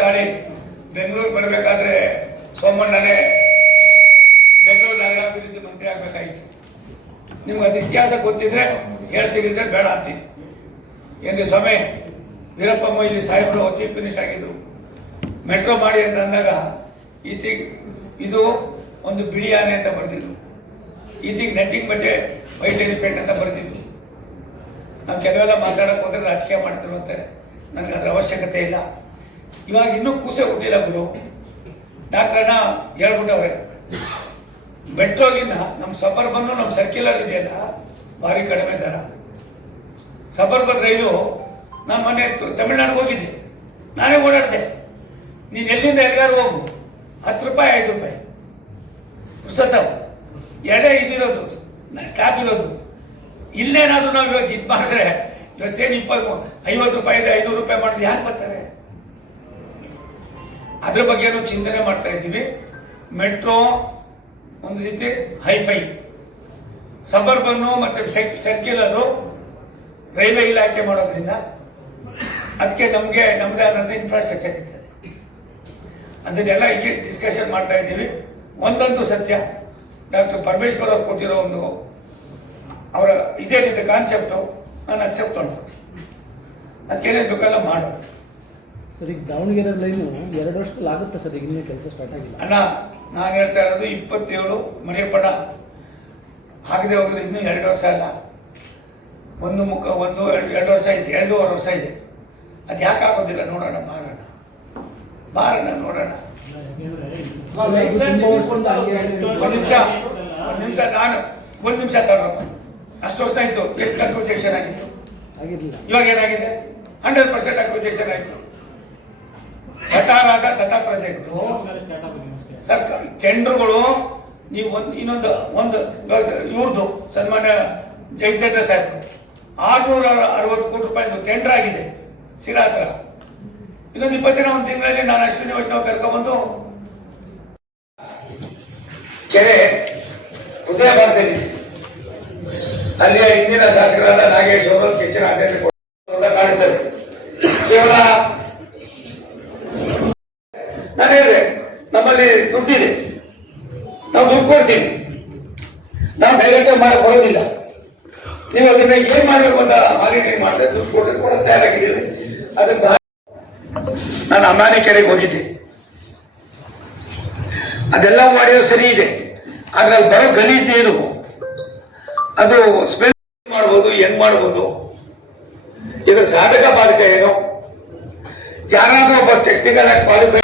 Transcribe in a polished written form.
ತಾಳಿ ಬೆಂಗಳೂರು ಬರಬೇಕಾದ್ರೆ ಸೋಮಣ್ಣನೇ ಬೆಂಗಳೂರು ನಗರಾಭಿವೃದ್ಧಿ ಮಂತ್ರಿ ಆಗ್ಬೇಕಾಗಿತ್ತು. ನಿಮ್ಗೆ ಅದು ಇತಿಹಾಸ ಗೊತ್ತಿದ್ರೆ ಹೇಳ್ತೀವಿ, ಇದ್ರೆ ಬೇಡ ಅಂತೀನಿ. ಏನ್ರಿ ಸ್ವಾಮಿ ವೀರಪ್ಪ ಮೊಯ್ಲಿ ಸಾಹೇಬರು ಚೀಫ್ ಮಿನಿಸ್ಟರ್ ಆಗಿದ್ರು. ಮೆಟ್ರೋ ಮಾಡಿ ಅಂತ ಅಂದಾಗ ಇದು ಒಂದು ಬಿಳಿ ಆನೆ ಅಂತ ಬರೆದಿದ್ರು, ಈತಿಗೆ ನಥಿಂಗ್ ಬಟ್ ವೈಟ್ ಎಲಿಫೆಂಟ್ ಅಂತ ಬರೆದಿದ್ರು. ನಾವು ಕೆಲವೆಲ್ಲ ಮಾತಾಡಕ್ಕೆ ಹೋದ್ರೆ ರಾಜಕೀಯ ಮಾಡ್ತೀವಿ ಅಂತಾರೆ, ನನಗೆ ಅದರ ಅವಶ್ಯಕತೆ ಇಲ್ಲ. ಇವಾಗ ಇನ್ನೂ ಕೂಸೆ ಹುಟ್ಟಿಲ್ಲ ಗುರು. ಡಾಕ್ಟ್ರನ್ನ ಹೇಳ್ಬಿಟ್ಟವ್ರೆ, ಮೆಟ್ರೋಗಿನ್ನ ನಮ್ಮ ಸಬರ್ಬನ್ನು ನಮ್ಮ ಸರ್ಕ್ಯುಲರ್ ಇದೆಯಲ್ಲ ಭಾರಿ ಕಡಿಮೆ ದರ. ಸಬರ್ಬನ್ ರೈಲು ನಮ್ಮ ಮನೆ ತಮಿಳ್ನಾಡಿಗೆ ಹೋಗಿದ್ದೆ, ನಾನೇ ಓಡಾಡಿದೆ. ನೀನು ಎಲ್ಲಿಂದ ಎಲ್ಲಿಗಾರು ಹೋಗು, 10 ರೂಪಾಯಿ 5 ರೂಪಾಯಿ ಪುಸ್ತಕವು ಎರಡೇ ಇದಿರೋದು ಸ್ಟಾಪ್ ಇರೋದು. ಇಲ್ಲೇನಾದ್ರೂ ನಾವು ಇವಾಗ ಇದು ಮಾಡಿದ್ರೆ ಇವತ್ತೇನು 50 ರೂಪಾಯಿ ಇದೆ 500 ರೂಪಾಯಿ ಮಾಡಿದ್ರೆ ಯಾರು ಬರ್ತಾರೆ? ಅದ್ರ ಬಗ್ಗೆನೂ ಚಿಂತನೆ ಮಾಡ್ತಾ ಇದ್ದೀವಿ. ಮೆಟ್ರೋ ಒಂದು ರೀತಿ ಹೈಫೈ, ಸಬರ್ಬನ್ನು ಮತ್ತು ಸರ್ಕ್ಯುಲರು ರೈಲ್ವೆ ಇಲಾಖೆ ಮಾಡೋದ್ರಿಂದ ಅದಕ್ಕೆ ನಮ್ಮದೇ ಆದಂಥ ಇನ್ಫ್ರಾಸ್ಟ್ರಕ್ಚರ್ ಇರ್ತದೆ. ಅದನ್ನೆಲ್ಲ ಹೀಗೆ ಡಿಸ್ಕಷನ್ ಮಾಡ್ತಾ ಇದ್ದೀವಿ. ಒಂದಂತೂ ಸತ್ಯ, ಡಾಕ್ಟರ್ ಪರಮೇಶ್ವರ್ ಅವ್ರು ಕೊಟ್ಟಿರೋ ಒಂದು ಅವರ ಇದೇನಿದೆ ಕಾನ್ಸೆಪ್ಟು ನಾನು ಅಕ್ಸೆಪ್ಟ್ ಮಾಡ್ತೀನಿ. ಅದಕ್ಕೇನೇನು ಬೇಕಲ್ಲ ಮಾಡೋದು. ಸರ್, ಈಗ ದಾವಣಗೆರೆ ಲೈನು 2 ವರ್ಷದಲ್ಲಿ ಆಗುತ್ತೆ ಸರ್, ಈಗ ಇನ್ನೂ ಕೆಲಸ ಸ್ಟಾರ್ಟ್ ಆಗಿಲ್ಲ. ಅಣ್ಣ ನಾನು ಹೇಳ್ತಾ ಇರೋದು 27 ಮರಿಯಪ್ಪಡ ಆಗದೆ ಹೋಗಿದ್ರೆ ಇನ್ನೂ 2 ವರ್ಷ ಅಲ್ಲ, 2 ವರ್ಷ ಇದೆ, 2.5 ವರ್ಷ ಇದೆ. ಅದು ಯಾಕೆ ಆಗೋದಿಲ್ಲ ನೋಡೋಣ, ಬಾರೋಣ ನೋಡೋಣ. ಒಂದು ನಿಮಿಷ ತಗೊಳಪ್ಪ. ಅಷ್ಟು ವರ್ಷ ಆಯ್ತು, ಎಷ್ಟು ಅಕ್ವಿಜೇಷನ್ ಆಗಿತ್ತು? ಇವಾಗ ಏನಾಗಿದೆ? 100% ಅಕ್ವಿಜೇಷನ್ ಆಯ್ತು. ತಥಾರಾಗ ತಥಾ ಪ್ರಜೆಗಳು ಸರ್ಕಾರ ಟೆಂಡರ್ಗಳು. ನೀವು ಇನ್ನೊಂದು ಇವ್ರದ್ದು ಸನ್ಮಾನ್ಯ ಜಯಚಂದ್ರ ಸಾಹೇಬ್ 660 ಕೋಟಿ ರೂಪಾಯಿ ಟೆಂಡರ್ ಆಗಿದೆ ಸಿರಾ ಹತ್ರ. ಇನ್ನೊಂದು 20 ದಿನ ಒಂದು ತಿಂಗಳಲ್ಲಿ ನಾನು ಅಶ್ವಿನಿ ವೈಷ್ಣವ್ ಕರ್ಕೊಂಡ್ಬಂದು ಕೆರೆ ಹೃದಯ ಭಾಗದಲ್ಲಿ ಅಲ್ಲಿಯ ಹಿಂದಿನ ಶಾಸಕರಾದ ನಾಗೇಶ್ ಅವರು ಹೆಚ್ಚಿನ ಆದ್ಯತೆ ಕಾಣಿಸ್ತದೆ. ಕೇವಲ ನಾನು ಹೇಳಿದೆ, ನಮ್ಮಲ್ಲಿ ದುಡ್ಡಿದೆ, ನಾವು ದುಡ್ಡು ಕೊಡ್ತೀವಿ, ನಾವು ಡೈರೆಕ್ಟ್ ಮಾಡಕ್ ಬರೋದಿಲ್ಲ. ನೀವು ಅದನ್ನ ಏನ್ ಮಾಡ್ಬೇಕು ಅಂತ ಮಾನಿಟರಿಂಗ್ ಮಾಡಿದ್ರೆ ದುಡ್ಡು ಕೊಡೋದು ತಯಾರಾಗಿದ್ದೀವಿ. ಅದನ್ನ ನಾನು ಅಮಾನಿ ಕೆರೆಗೆ ಹೋಗಿದ್ದೆ, ಅದೆಲ್ಲ ಮಾಡಿರೋ ಸರಿ ಇದೆ. ಆದ್ರೆ ಅಲ್ಲಿ ಬರೋ ಗಲೀಜ್ ನೀರು ಅದು ಸ್ಮೆಲ್ ಮಾಡ್ಬೋದು, ಹೆಂಗ್ ಮಾಡ್ಬೋದು, ಇದರ ಸಾಧಕ ಬಾಧಕ ಏನು? ಯಾರಾದ್ರೂ ಒಬ್ಬ ಟೆಕ್ನಿಕಲ್ ಆಗಿ ಕ್ವಾಲಿಫೈ